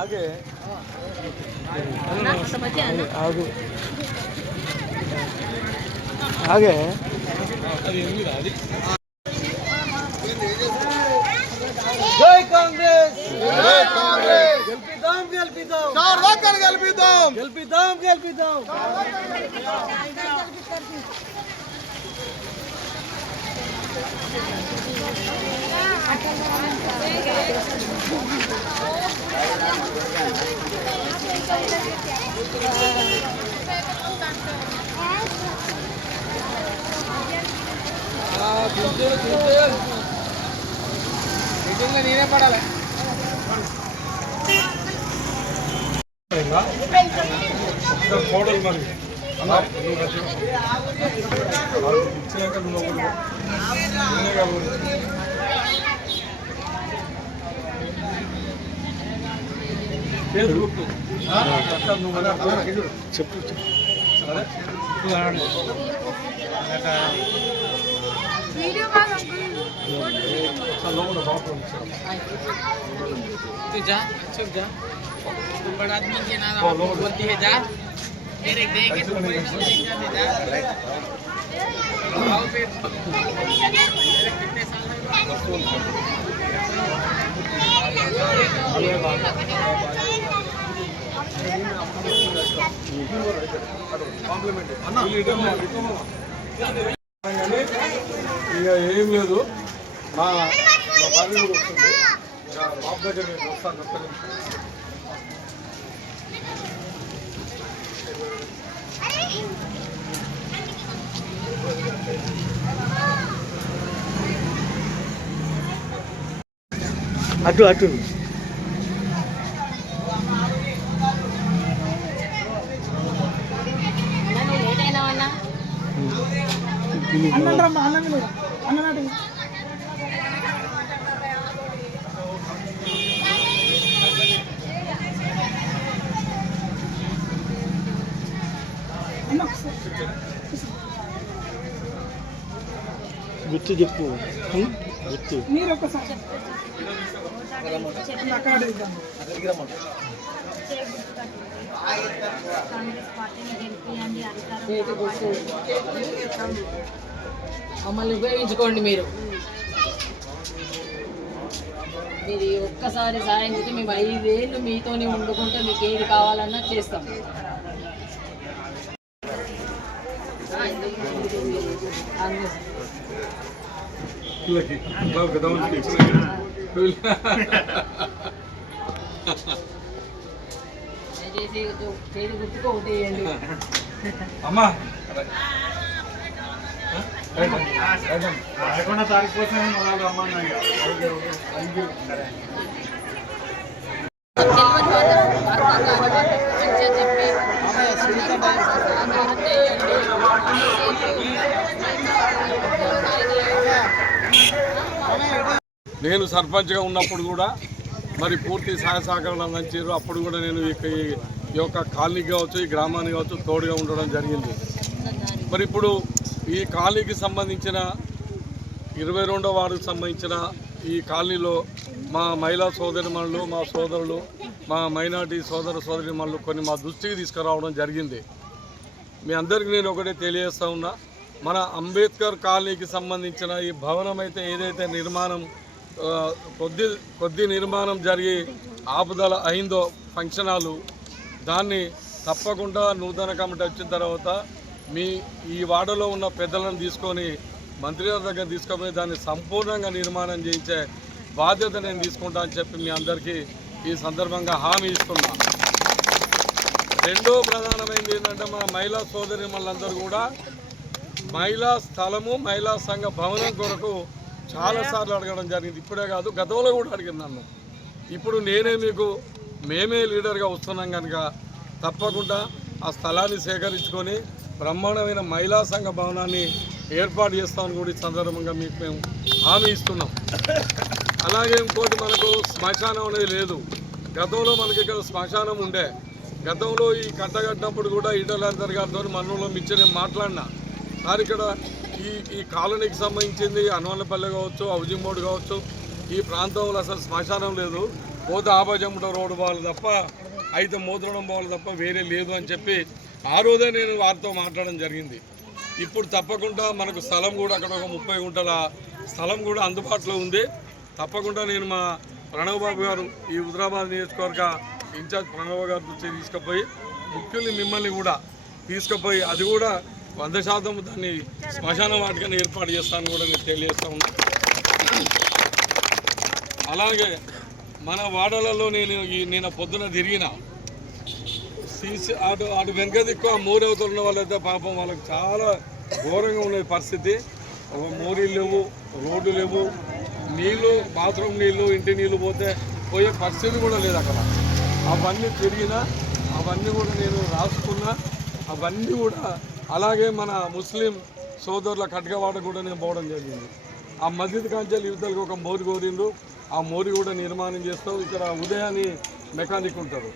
आगे आगे जय कांग्रेस जय कांग्रेस गेल्पिदाम गेल्पिदाम चारवाकर गेल्पिदाम गेल्पिदाम गेल्पिदाम నేనే పడాలి మోడల్ మరి ఇచ్చాక నువ్వు చెప్పు जा चुप जा तुम बड़ा आदमी के ना बोलती है जा मेरे देख के तुम जा आओ फिर मेरे कितने साल ఇక ఏం లేదు మా భార్య వస్తుంది బాబు దగ్గర నేను వస్తాను అటు అటు గుర్తు చెప్పు గుర్తు మీరు ఒకసారి మమ్మల్ని ఉపయోగించుకోండి మీరు మీరు ఒక్కసారి సాయం చేస్తే మేము 5 ఏళ్ళు మీతోనే వండుకుంటే మీకు ఏది కావాలన్నా చేస్తాం. దయచేసి చేతి గుర్తుకు ఒకటేయండి అమ్మా. 11వ తారీఖు కోసం రమ్మన్నా. నేను సర్పంచ్గా ఉన్నప్పుడు కూడా మరి పూర్తి సహాయ సహకారాలు అందించారు. అప్పుడు కూడా నేను ఈ యొక్క కాలనీకి కావచ్చు, ఈ గ్రామానికి కావచ్చు తోడుగా ఉండడం జరిగింది. మరి ఇప్పుడు ఈ కాలనీకి సంబంధించిన 22వ వార్డుకు సంబంధించిన ఈ కాలనీలో మా మహిళా సోదరిమణులు, మా సోదరులు, మా మైనార్టీ సోదరిమణులు కొన్ని మా దృష్టికి తీసుకురావడం జరిగింది. మీ అందరికీ నేను ఒకటే తెలియజేస్తా ఉన్నా, మన అంబేద్కర్ కాలనీకి సంబంధించిన ఈ భవనం అయితే ఏదైతే నిర్మాణం కొద్ది నిర్మాణం జరిగి ఆపుదల అయిందో ఫంక్షన్ హాలు, దాన్ని తప్పకుండా నూతన కమిటీ వచ్చిన తర్వాత ఈ వార్డులో ఉన్న పెద్దలను తీసుకొని మంత్రి గారి దగ్గర తీసుకుపోయి దాన్ని సంపూర్ణంగా నిర్మాణం చేయించే బాధ్యత నేను తీసుకుంటా అని చెప్పి మీ అందరికీ ఈ సందర్భంగా హామీ ఇస్తున్నా. రెండో ప్రధానమైనది ఏంటంటే మా మహిళా సోదరిమణులందరూ కూడా మహిళా స్థలము, మహిళా సంఘ భవనం కొరకు చాలాసార్లు అడగడం జరిగింది. ఇప్పుడే కాదు, గతంలో కూడా అడిగింది నన్ను. ఇప్పుడు మేమే లీడర్గా వస్తున్నాం కనుక తప్పకుండా ఆ స్థలాన్ని సేకరించుకొని బ్రహ్మాండమైన మహిళా సంఘ భవనాన్ని ఏర్పాటు చేస్తామని కూడా ఈ సందర్భంగా మీకు మేము హామీ ఇస్తున్నాం. అలాగే ఇంకోటి, మనకు శ్మశానం అనేది లేదు. గతంలో మనకి ఇక్కడ శ్మశానం ఉండే. గతంలో ఈ కట్టగట్టినప్పుడు కూడా ఈటల గారితో మనలో మించి నేను మాట్లాడినా, సార్ ఇక్కడ ఈ కాలనీకి సంబంధించింది అన్వన్నపల్లె కావచ్చు, హౌసింగ్ బోర్డు కావచ్చు, ఈ ప్రాంతంలో అసలు శ్మశానం లేదు. పోతే ఆబాజమ్మట రోడ్డు పోవాలి తప్ప, అయితే మోద్రడం పోవాలి తప్ప వేరే లేదు అని చెప్పి ఆ రోజే నేను వారితో మాట్లాడడం జరిగింది. ఇప్పుడు తప్పకుండా మనకు స్థలం కూడా అక్కడ ఒక 30 గుంటల స్థలం కూడా అందుబాటులో ఉంది. తప్పకుండా నేను మా ప్రణవ్ బాబు గారు, ఈ హుజరాబాద్ నియోజకవర్గ ఇన్ఛార్జ్ ప్రణవ్ గారు దృష్టి తీసుకుపోయి ముఖ్యుల్ని మిమ్మల్ని కూడా తీసుకుపోయి అది కూడా 100% దాన్ని శ్మశాన వాటికని ఏర్పాటు చేస్తానని కూడా నేను తెలియజేస్తా ఉన్నాను. అలాగే మన వాడలలో నేను పొద్దున తిరిగిన అటు వెనక దిక్కు ఆ మోరవతలు ఉన్న వాళ్ళైతే పాపం వాళ్ళకి చాలా ఘోరంగా ఉన్నది పరిస్థితి. ఒక మోరీలు లేవు, రోడ్డు లేవు, నీళ్ళు, బాత్రూమ్ నీళ్ళు, ఇంటి నీళ్ళు పోయే పరిస్థితి కూడా లేదు అక్కడ. అవన్నీ తిరిగినా, అవన్నీ కూడా నేను రాసుకున్నా, అవన్నీ కూడా. అలాగే మన ముస్లిం సోదరుల ఖడ్గవాడ కూడా నేను పోవడం జరిగింది. ఆ మస్జిద్ కాంచెలు యువతలకు ఒక మోరి కోరిండ్రు, ఆ మోరి కూడా నిర్మాణం చేస్తాం. ఇక్కడ ఉదయాన్ని మెకానిక్ ఉంటారు.